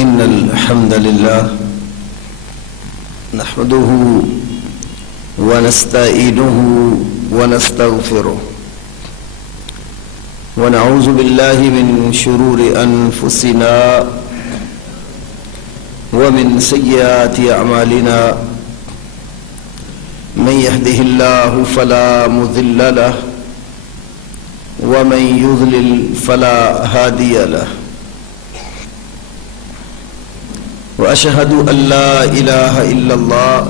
إن الحمد لله نحمده ونستعينه ونستغفره ونعوذ بالله من شرور أنفسنا ومن سيئات أعمالنا من يهده الله فلا مضل له ومن يضلل فلا هادي له وأشهد أن لا إله إلا الله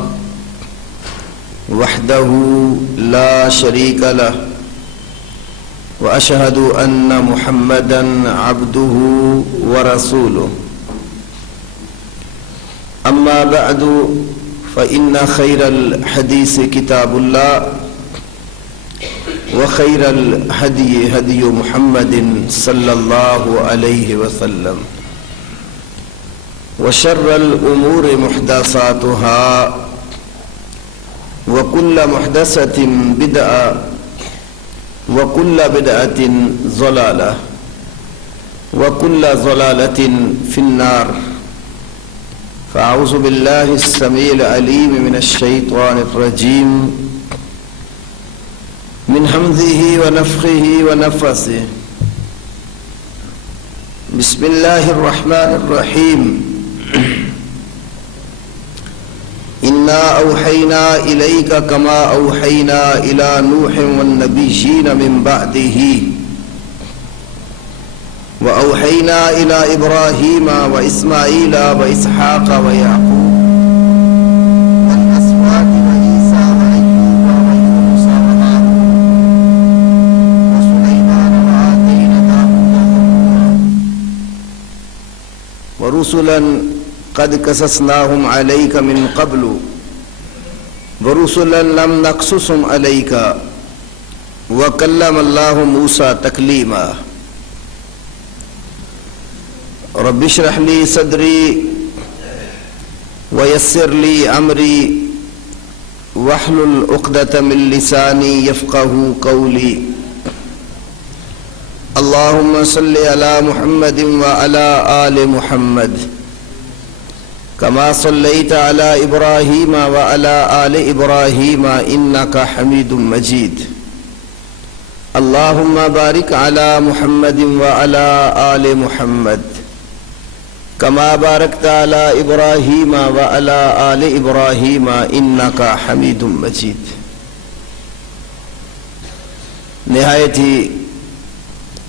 وحده لا شريك له وأشهد أن محمدًا عبده ورسوله أما بعد فإن خير الحديث كتاب الله وخير الهدي هدي محمد صلى الله عليه وسلم وشر الأمور محدثاتها وكل محدثة بدعة وكل بدعة ضلالة وكل ضلالة في النار فأعوذ بالله السميع العليم من الشيطان الرجيم من همزه ونفخه ونفثه بسم الله الرحمن الرحيم إنا أوحينا إليك كما أوحينا إلى نوح والنبيين من بعده وأوحينا إلى إبراهيم وإسماعيل وإسحاق ويعقوب والأسباط وعيسى وأيوب ويونس وهارون وسليمان وآتينا داود زبورا ورسلا قد قصصناهم عليك من قبل ورسلا لم نقصصهم عليك وكلم الله موسى تكليما رب اشرح لي صدري ويسر لي أمري واحلل عقدة من لساني يفقه قولي اللهم صل على محمد وعلى آل محمد كما صليت على إبراهيم وعلى آل إبراهيم إنك حميد مجيد اللهم بارك على محمد وعلى آل محمد كما باركت على إبراهيم وعلى آل إبراهيم إنك حميد مجيد نہایت ہی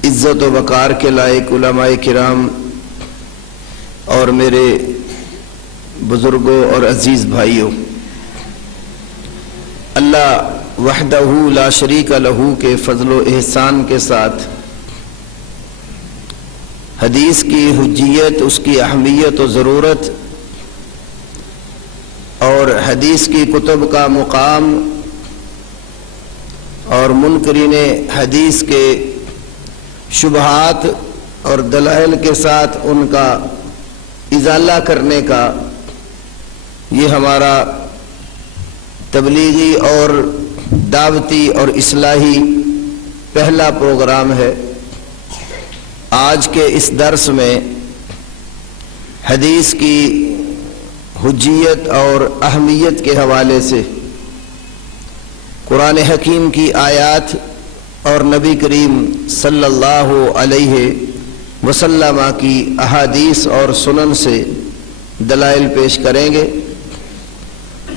عزت و وقار کے لائق علماء کرام اور میرے بزرگوں اور عزیز بھائیوں، اللہ وحدہ لا شریک لہ کے فضل و احسان کے ساتھ حدیث کی حجیت، اس کی اہمیت و ضرورت اور حدیث کی کتب کا مقام اور منکرین حدیث کے شبہات اور دلائل کے ساتھ ان کا ازالہ کرنے کا یہ ہمارا تبلیغی اور دعوتی اور اصلاحی پہلا پروگرام ہے۔ آج کے اس درس میں حدیث کی حجیت اور اہمیت کے حوالے سے قرآن حکیم کی آیات اور نبی کریم صلی اللہ علیہ وسلم کی احادیث اور سنن سے دلائل پیش کریں گے۔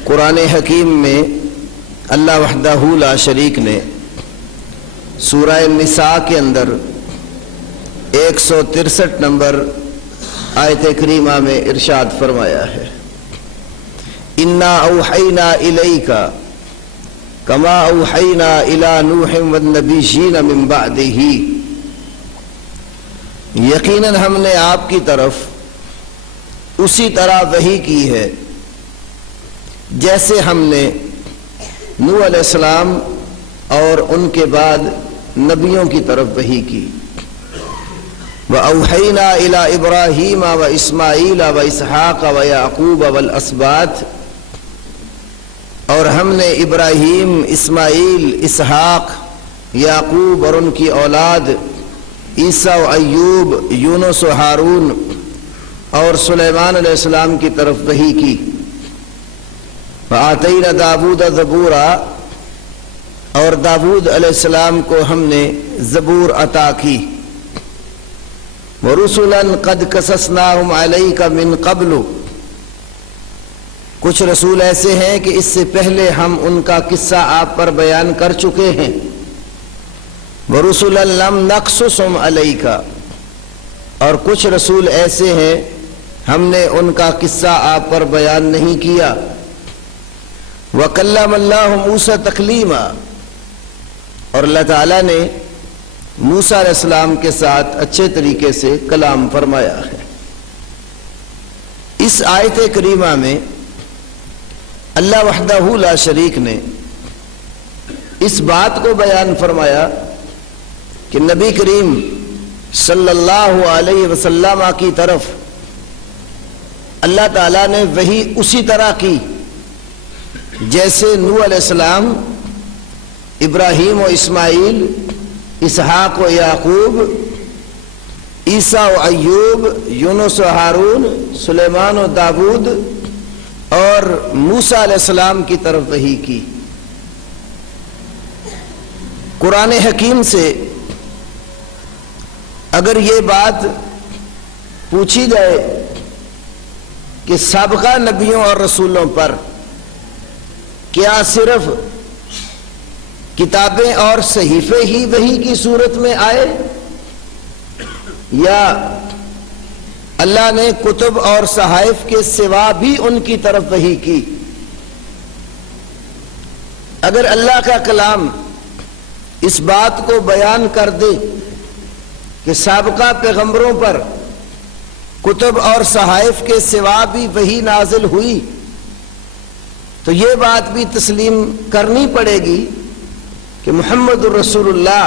قرآن حکیم میں اللہ وحدہ لا شریک نے سورہ النساء کے اندر 163 نمبر آیت کریمہ میں ارشاد فرمایا ہے، اِنَّا أَوْحَيْنَا إِلَيْكَ كَمَا أَوْحَيْنَا إِلَى نُوحٍ وَالنَّبِيِّينَ مِن بَعْدِهِ، یقیناً ہم نے آپ کی طرف اسی طرح وحی کی ہے جیسے ہم نے نوح علیہ السلام اور ان کے بعد نبیوں کی طرف وحی کی۔ وَأَوْحَيْنَا إِلَىٰ إِبْرَاهِيمَ وَإِسْمَاعِيلَ وَإِسْحَاقَ وَيَعْقُوبَ وَالْأَسْبَاطِ، اور ہم نے ابراہیم، اسماعیل، اسحاق، یعقوب اور ان کی اولاد عیسیٰ و ایوب، یونس و ہارون اور سلیمان علیہ السلام کی طرف وحی کی۔ وآتینا داود زبورا، اور داود علیہ السلام کو ہم نے زبور عطا کی۔ وَرُسُلًا قَدْ قَصَصْنَاهُمْ عَلَيْكَ مِن قَبْلُ، کچھ رسول ایسے ہیں کہ اس سے پہلے ہم ان کا قصہ آپ پر بیان کر چکے ہیں۔ وَرُسُلًا لَمْ نَقْصُصْهُمْ عَلَيْكَ، اور کچھ رسول ایسے ہیں ہم نے ان کا قصہ آپ پر بیان نہیں کیا۔ وَكَلَّمَ اللَّهُ مُوسَىٰ تَكْلِيمًا، اور اللہ تعالیٰ نے موسیٰ علیہ السلام کے ساتھ اچھے طریقے سے کلام فرمایا ہے۔ اس آیت کریمہ میں اللہ وحدہ لا شریک نے اس بات کو بیان فرمایا کہ نبی کریم صلی اللہ علیہ وسلم کی طرف اللہ تعالیٰ نے وحی اسی طرح کی جیسے نوح علیہ السلام، ابراہیم و اسماعیل، اسحاق و یعقوب، عیسیٰ و ایوب، یونس و ہارون، سلیمان و داود اور موسیٰ علیہ السلام کی طرف وحی کی۔ قرآن حکیم سے اگر یہ بات پوچھی جائے کہ سابقہ نبیوں اور رسولوں پر کیا صرف کتابیں اور صحیفے ہی وحی کی صورت میں آئے، یا اللہ نے کتب اور صحائف کے سوا بھی ان کی طرف وحی کی؟ اگر اللہ کا کلام اس بات کو بیان کر دے کہ سابقہ پیغمبروں پر کتب اور صحائف کے سوا بھی وحی نازل ہوئی، تو یہ بات بھی تسلیم کرنی پڑے گی کہ محمد الرسول اللہ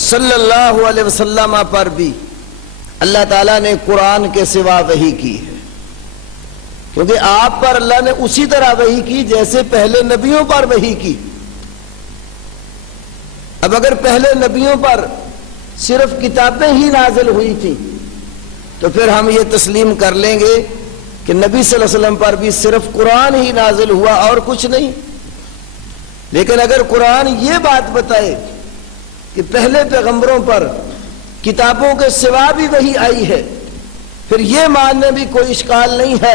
صلی اللہ علیہ وسلم پر بھی اللہ تعالیٰ نے قرآن کے سوا وحی کی ہے، کیونکہ آپ پر اللہ نے اسی طرح وحی کی جیسے پہلے نبیوں پر وحی کی۔ اب اگر پہلے نبیوں پر صرف کتابیں ہی نازل ہوئی تھیں تو پھر ہم یہ تسلیم کر لیں گے کہ نبی صلی اللہ علیہ وسلم پر بھی صرف قرآن ہی نازل ہوا اور کچھ نہیں۔ لیکن اگر قرآن یہ بات بتائے کہ پہلے پیغمبروں پر کتابوں کے سوا بھی وحی آئی ہے، پھر یہ ماننے بھی کوئی اشکال نہیں ہے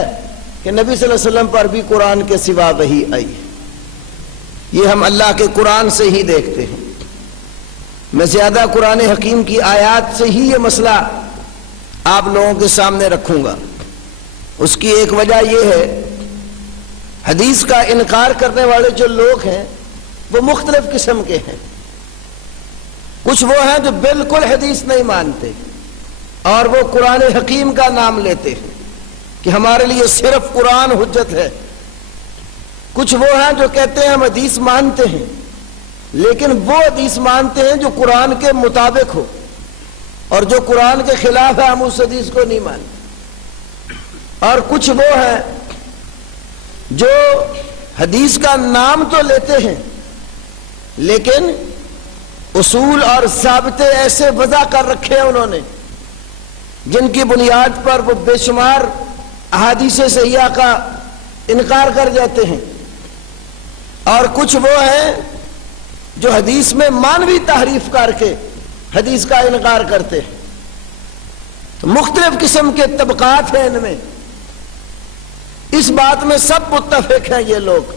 کہ نبی صلی اللہ علیہ وسلم پر بھی قرآن کے سوا وحی آئی ہے۔ یہ ہم اللہ کے قرآن سے ہی دیکھتے ہیں۔ میں زیادہ قرآن حکیم کی آیات سے ہی یہ مسئلہ آپ لوگوں کے سامنے رکھوں گا۔ اس کی ایک وجہ یہ ہے، حدیث کا انکار کرنے والے جو لوگ ہیں وہ مختلف قسم کے ہیں۔ کچھ وہ ہیں جو بالکل حدیث نہیں مانتے اور وہ قرآن حکیم کا نام لیتے ہیں کہ ہمارے لیے صرف قرآن حجت ہے۔ کچھ وہ ہیں جو کہتے ہیں ہم حدیث مانتے ہیں، لیکن وہ حدیث مانتے ہیں جو قرآن کے مطابق ہو، اور جو قرآن کے خلاف ہے ہم اس حدیث کو نہیں مانتے۔ اور کچھ وہ ہیں جو حدیث کا نام تو لیتے ہیں لیکن اصول اور ضابطے ایسے وضع کر رکھے ہیں انہوں نے جن کی بنیاد پر وہ بے شمار احادیث صحیحہ کا انکار کر جاتے ہیں۔ اور کچھ وہ ہیں جو حدیث میں مانوی تحریف کر کے حدیث کا انکار کرتے ہیں۔ تو مختلف قسم کے طبقات ہیں ان میں، اس بات میں سب متفق ہیں یہ لوگ